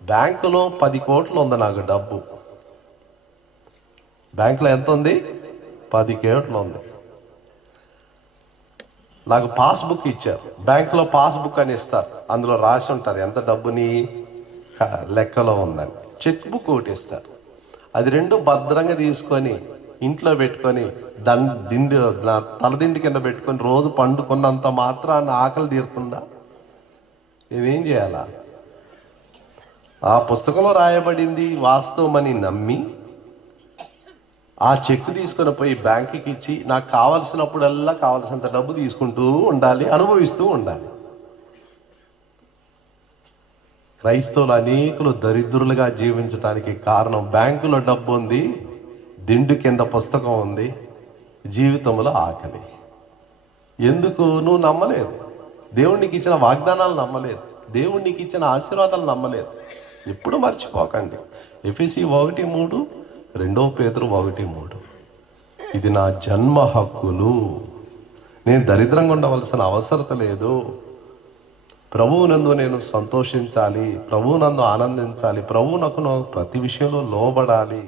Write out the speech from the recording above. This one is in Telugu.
బ్యాంకులో 10 కోట్లు ఉంది నాకు డబ్బు. బ్యాంకులో ఎంత ఉంది? 10 కోట్లు ఉంది. నాకు పాస్బుక్ ఇచ్చారు. బ్యాంకులో పాస్బుక్ అని ఇస్తారు, అందులో రాసి ఉంటుంది ఎంత డబ్బుని లెక్కలో ఉందని. చెక్ బుక్ ఒకటి ఇస్తారు. అది రెండు భద్రంగా తీసుకొని ఇంట్లో పెట్టుకొని తలదిండి కింద పెట్టుకొని రోజు పండుకున్నంత మాత్రాన్ని ఆకలి తీరుతుందా? నేనేం చేయాలా? ఆ పుస్తకంలో రాయబడింది వాస్తవమని నమ్మి ఆ చెక్ తీసుకొని పోయి బ్యాంకుకి ఇచ్చి నాకు కావలసినప్పుడల్లా కావలసినంత డబ్బు తీసుకుంటూ ఉండాలి, అనుభవిస్తూ ఉండాలి. క్రైస్తవులు అనేకులు దరిద్రులుగా జీవించడానికి కారణం బ్యాంకులో డబ్బు ఉంది, దిండు కింద పుస్తకం ఉంది, జీవితంలో ఆకలి. ఎందుకు? నువ్వు నమ్మలేదు. దేవుడికి ఇచ్చిన వాగ్దానాలు నమ్మలేదు. దేవుడికి ఇచ్చిన ఆశీర్వాదాలు నమ్మలేదు. ఎప్పుడు మర్చిపోకండి. ఎఫెసీ 1:3, 2 పేతురు 1:3. ఇది నా జన్మ హక్కులు. నేను దరిద్రంగా ఉండవలసిన అవసరం లేదు. ప్రభువునందు నేను సంతోషించాలి, ప్రభువునందు ఆనందించాలి, ప్రభువునకు ప్రతి విషయంలో లోబడాలి.